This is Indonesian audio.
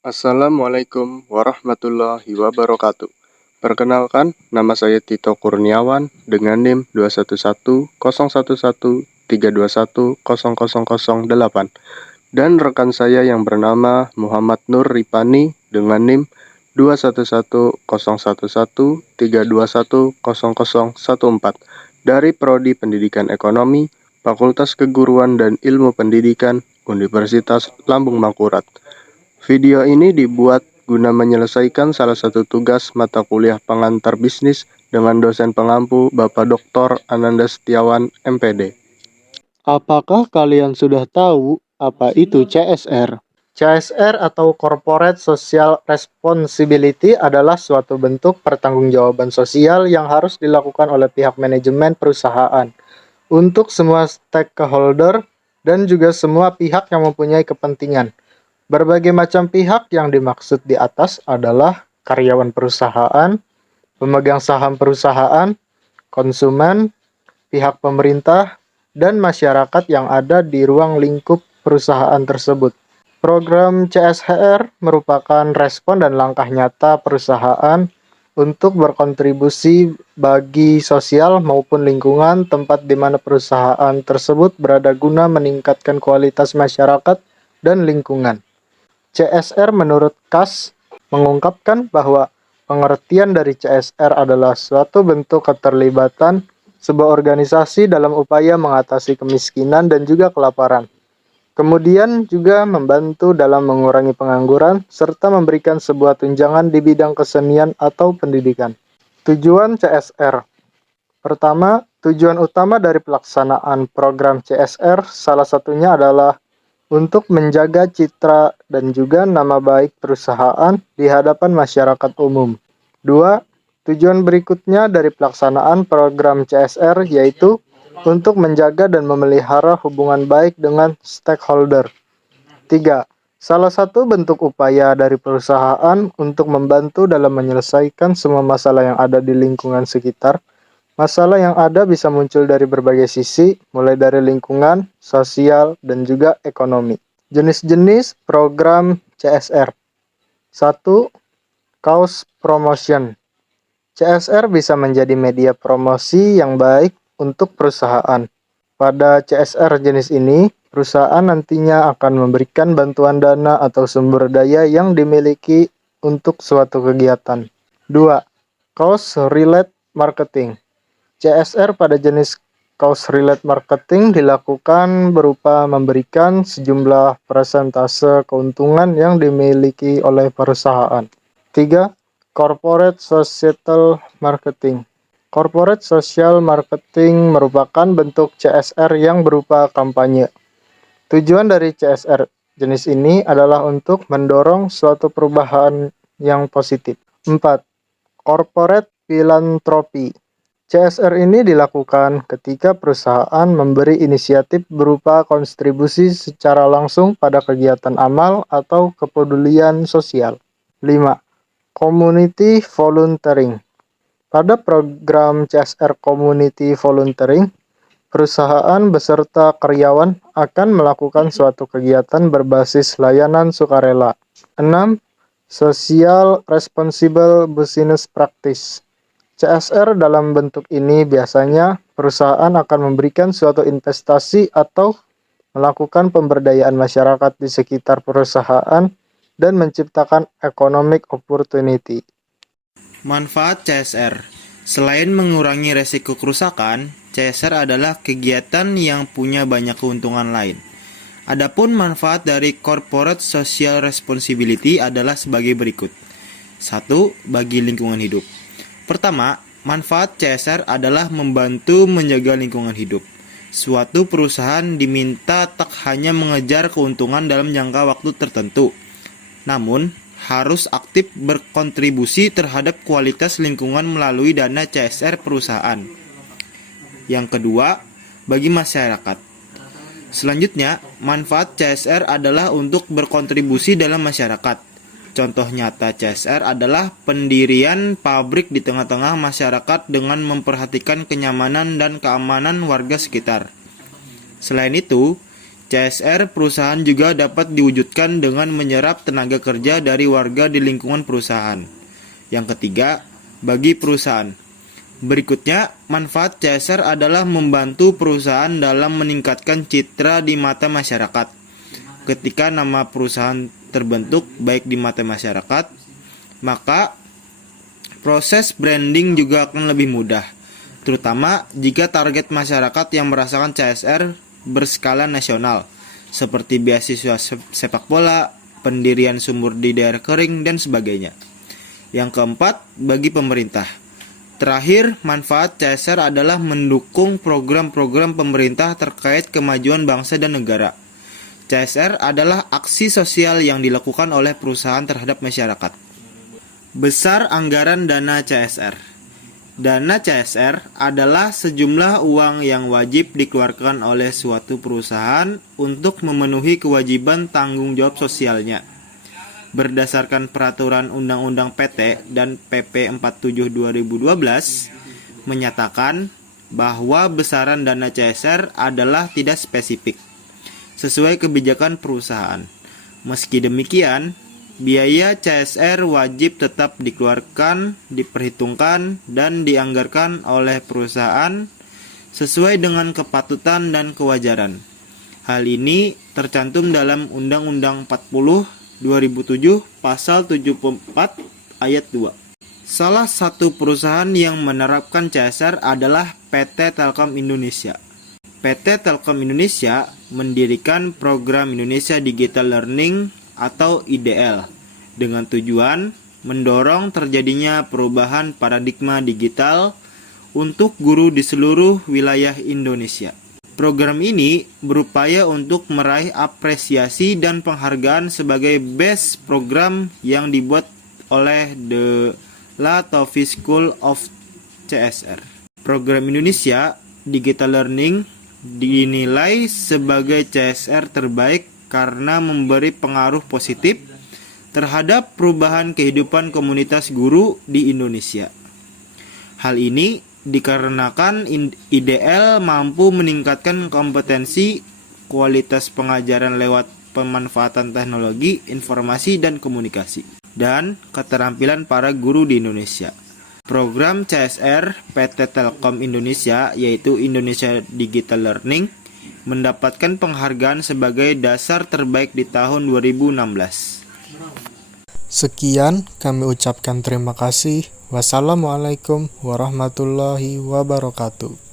Assalamualaikum warahmatullahi wabarakatuh. Perkenalkan, nama saya Tito Kurniawan dengan NIM 211011132100008 dan rekan saya yang bernama Muhammad Nur Ripani dengan NIM 2110113210014 dari Prodi Pendidikan Ekonomi, Fakultas Keguruan dan Ilmu Pendidikan, Universitas Lambung Mangkurat. Video ini dibuat guna menyelesaikan salah satu tugas mata kuliah pengantar bisnis dengan dosen pengampu Bapak Dr. Ananda Setiawan, MPD. Apakah kalian sudah tahu apa itu CSR? CSR atau Corporate Social Responsibility adalah suatu bentuk pertanggungjawaban sosial yang harus dilakukan oleh pihak manajemen perusahaan untuk semua stakeholder dan juga semua pihak yang mempunyai kepentingan. Berbagai macam pihak yang dimaksud di atas adalah karyawan perusahaan, pemegang saham perusahaan, konsumen, pihak pemerintah, dan masyarakat yang ada di ruang lingkup perusahaan tersebut. Program CSR merupakan respon dan langkah nyata perusahaan untuk berkontribusi bagi sosial maupun lingkungan tempat di mana perusahaan tersebut berada guna meningkatkan kualitas masyarakat dan lingkungan. CSR menurut Kas mengungkapkan bahwa pengertian dari CSR adalah suatu bentuk keterlibatan sebuah organisasi dalam upaya mengatasi kemiskinan dan juga kelaparan. Kemudian juga membantu dalam mengurangi pengangguran serta memberikan sebuah tunjangan di bidang kesenian atau pendidikan. Tujuan CSR. Pertama, tujuan utama dari pelaksanaan program CSR salah satunya adalah untuk menjaga citra dan juga nama baik perusahaan di hadapan masyarakat umum. 2. Tujuan berikutnya dari pelaksanaan program CSR yaitu untuk menjaga dan memelihara hubungan baik dengan stakeholder. 3. Salah satu bentuk upaya dari perusahaan untuk membantu dalam menyelesaikan semua masalah yang ada di lingkungan sekitar. Masalah yang ada bisa muncul dari berbagai sisi, mulai dari lingkungan, sosial, dan juga ekonomi. Jenis-jenis program CSR. 1. Cause Promotion. CSR bisa menjadi media promosi yang baik untuk perusahaan. Pada CSR jenis ini, perusahaan nantinya akan memberikan bantuan dana atau sumber daya yang dimiliki untuk suatu kegiatan. 2. Cause-related marketing. CSR pada jenis cause-related marketing dilakukan berupa memberikan sejumlah persentase keuntungan yang dimiliki oleh perusahaan. 3. Corporate Societal Marketing. Corporate Social Marketing merupakan bentuk CSR yang berupa kampanye. Tujuan dari CSR jenis ini adalah untuk mendorong suatu perubahan yang positif. 4. Corporate Philanthropy. CSR ini dilakukan ketika perusahaan memberi inisiatif berupa kontribusi secara langsung pada kegiatan amal atau kepedulian sosial. 5. Community Volunteering. Pada program CSR Community Volunteering, perusahaan beserta karyawan akan melakukan suatu kegiatan berbasis layanan sukarela. 6. Social Responsible Business Practice. CSR dalam bentuk ini biasanya perusahaan akan memberikan suatu investasi atau melakukan pemberdayaan masyarakat di sekitar perusahaan dan menciptakan economic opportunity. Manfaat CSR. Selain mengurangi resiko kerusakan, CSR adalah kegiatan yang punya banyak keuntungan lain. Adapun manfaat dari Corporate Social Responsibility adalah sebagai berikut. 1. Bagi lingkungan hidup. Pertama, manfaat CSR adalah membantu menjaga lingkungan hidup. Suatu perusahaan diminta tak hanya mengejar keuntungan dalam jangka waktu tertentu, namun harus aktif berkontribusi terhadap kualitas lingkungan melalui dana CSR perusahaan. Yang kedua, bagi masyarakat. Selanjutnya, manfaat CSR adalah untuk berkontribusi dalam masyarakat. Contoh nyata CSR adalah pendirian pabrik di tengah-tengah masyarakat dengan memperhatikan kenyamanan dan keamanan warga sekitar. Selain itu, CSR perusahaan juga dapat diwujudkan dengan menyerap tenaga kerja dari warga di lingkungan perusahaan. Yang ketiga, bagi perusahaan. Berikutnya, manfaat CSR adalah membantu perusahaan dalam meningkatkan citra di mata masyarakat. Ketika nama perusahaan terbentuk baik di mata masyarakat, maka proses branding juga akan lebih mudah, terutama jika target masyarakat yang merasakan CSR berskala nasional, seperti beasiswa sepak bola, pendirian sumur di daerah kering, dan sebagainya. Yang keempat, bagi pemerintah. Terakhir, manfaat CSR adalah mendukung program-program pemerintah terkait kemajuan bangsa dan negara. CSR adalah aksi sosial yang dilakukan oleh perusahaan terhadap masyarakat. Besar anggaran dana CSR. Dana CSR adalah sejumlah uang yang wajib dikeluarkan oleh suatu perusahaan untuk memenuhi kewajiban tanggung jawab sosialnya. Berdasarkan peraturan Undang-Undang PT dan PP 47 2012 menyatakan bahwa besaran dana CSR adalah tidak spesifik, sesuai kebijakan perusahaan. Meski demikian, biaya CSR wajib tetap dikeluarkan, diperhitungkan, dan dianggarkan oleh perusahaan sesuai dengan kepatutan dan kewajaran. Hal ini tercantum dalam Undang-Undang 40 2007 Pasal 74 Ayat 2. Salah satu perusahaan yang menerapkan CSR adalah PT Telkom Indonesia. PT Telkom Indonesia mendirikan program Indonesia Digital Learning atau IDL dengan tujuan mendorong terjadinya perubahan paradigma digital untuk guru di seluruh wilayah Indonesia. Program ini berupaya untuk meraih apresiasi dan penghargaan sebagai best program yang dibuat oleh The Latofi School of CSR. Program Indonesia Digital Learning dinilai sebagai CSR terbaik karena memberi pengaruh positif terhadap perubahan kehidupan komunitas guru di Indonesia. Hal ini dikarenakan IDL mampu meningkatkan kompetensi, kualitas pengajaran lewat pemanfaatan teknologi, informasi, dan komunikasi, dan keterampilan para guru di Indonesia. Program CSR PT Telkom Indonesia, yaitu Indonesia Digital Learning, mendapatkan penghargaan sebagai dasar terbaik di tahun 2016. Sekian, kami ucapkan terima kasih. Wassalamualaikum warahmatullahi wabarakatuh.